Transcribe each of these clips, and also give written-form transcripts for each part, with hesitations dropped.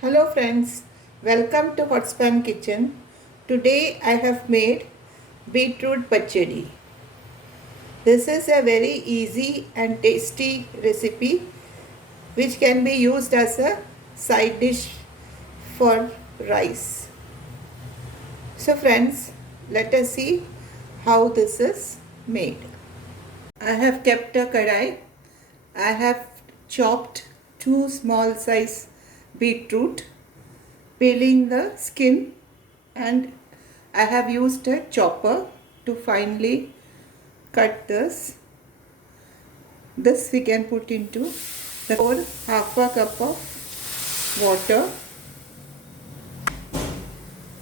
Hello friends, welcome to Hotspan kitchen. Today I have made beetroot pachadi. This is a very easy and tasty recipe which can be used as a side dish for rice. So friends, let us see how this is made. I have kept a kadai. I have chopped 2 small size beetroot, peeling the skin, and I have used a chopper to finely cut this. This we can put into the bowl, half a cup of water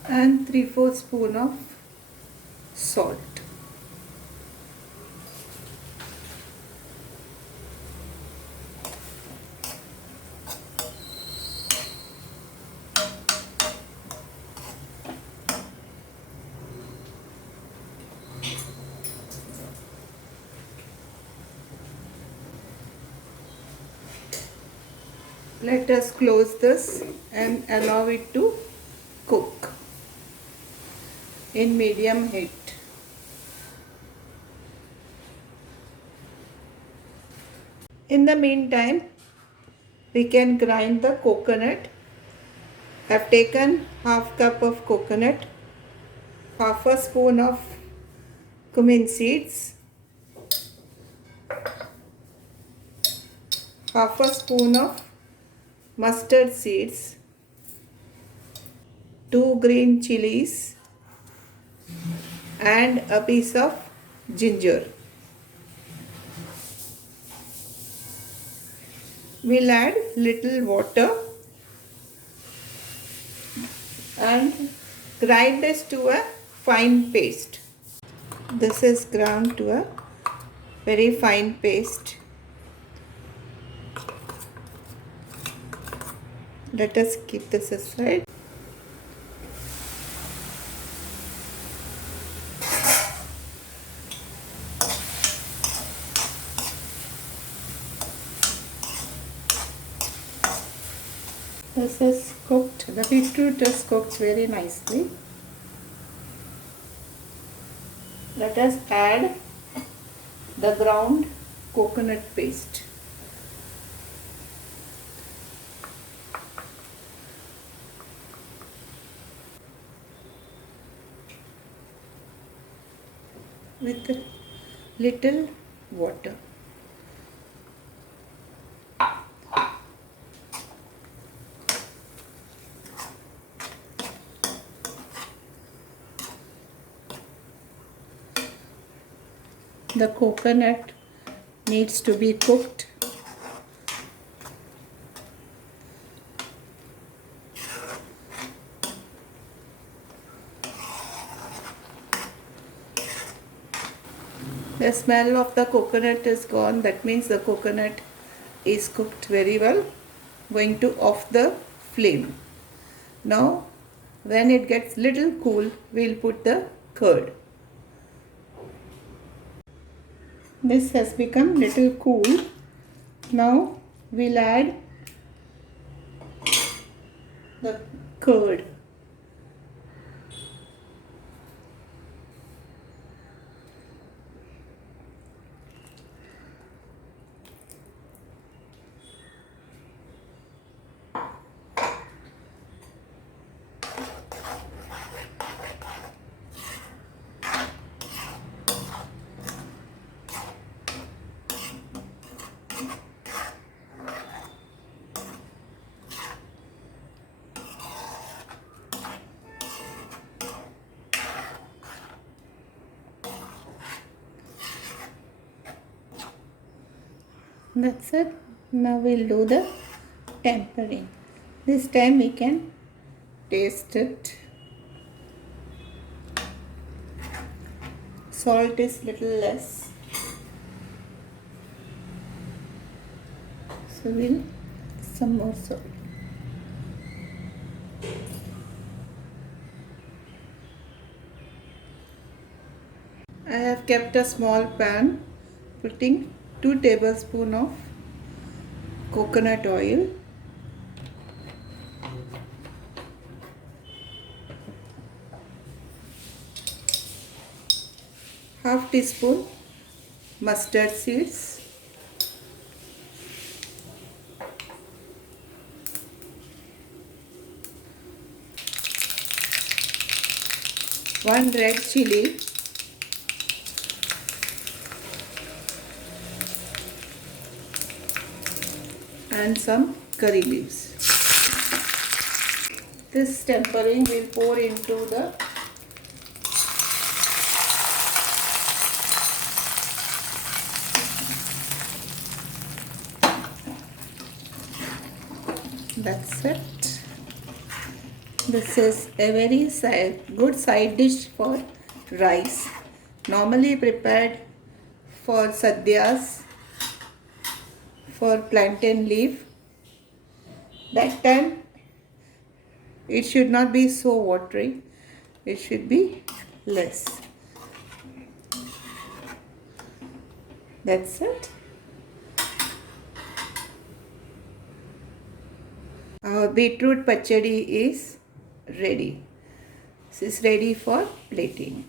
and 3/4 spoon of salt. Let us close this and allow it to cook in medium heat. In the meantime, we can grind the coconut. I have taken half cup of coconut, half a spoon of cumin seeds, half a spoon of mustard seeds, 2 green chillies and a piece of ginger. We'll add little water and grind this to a fine paste. This is ground to a very fine paste. Let us keep this aside. This is cooked. The beetroot is cooked very nicely. Let us add the ground coconut paste. With a little water. The coconut needs to be cooked. The smell of the coconut is gone. That means the coconut is cooked very well. Going to off the flame. Now when it gets little cool, we'll put the curd. This has become little cool. Now we'll add the curd. That's it. Now we'll do the tempering. This time we can taste it. Salt is little less. So we'll some more salt. I have kept a small pan, putting 2 tablespoons of coconut oil, Half teaspoon mustard seeds, 1 red chilli, and some curry leaves. This tempering will pour into the that's it. This is a very good side dish for rice, normally prepared for sadyas, for plantain leaf. That time it should not be so watery, it should be less. That's it. Our beetroot pachadi is ready. This is ready for plating.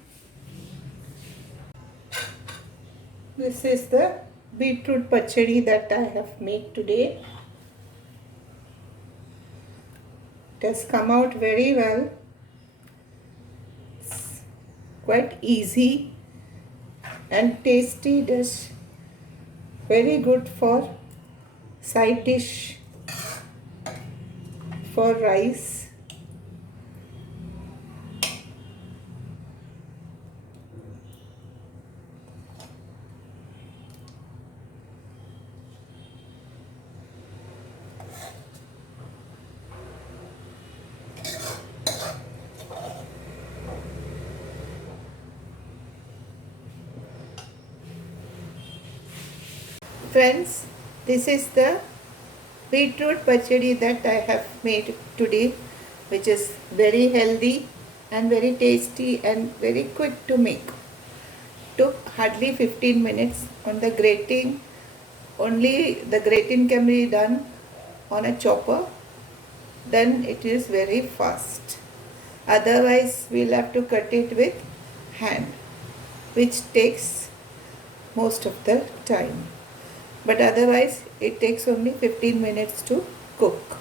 This is the beetroot pachadi that I have made today. It has come out very well. It's quite easy and tasty dish. Very good for side dish for rice. Friends, this is the beetroot pachadi that I have made today, which is very healthy and very tasty and very quick to make. Took hardly 15 minutes on the grating. Only the grating can be done on a chopper. Then it is very fast. Otherwise, we'll have to cut it with hand, which takes most of the time. But otherwise it takes only 15 minutes to cook.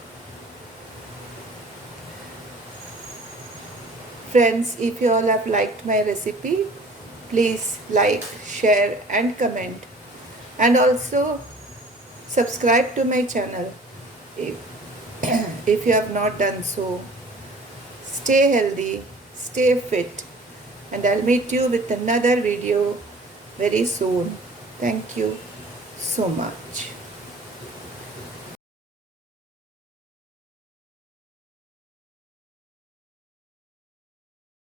Friends, if you all have liked my recipe, please like, share and comment, and also subscribe to my channel if you have not done so. Stay healthy, stay fit, and I'll meet you with another video very soon. Thank you so much.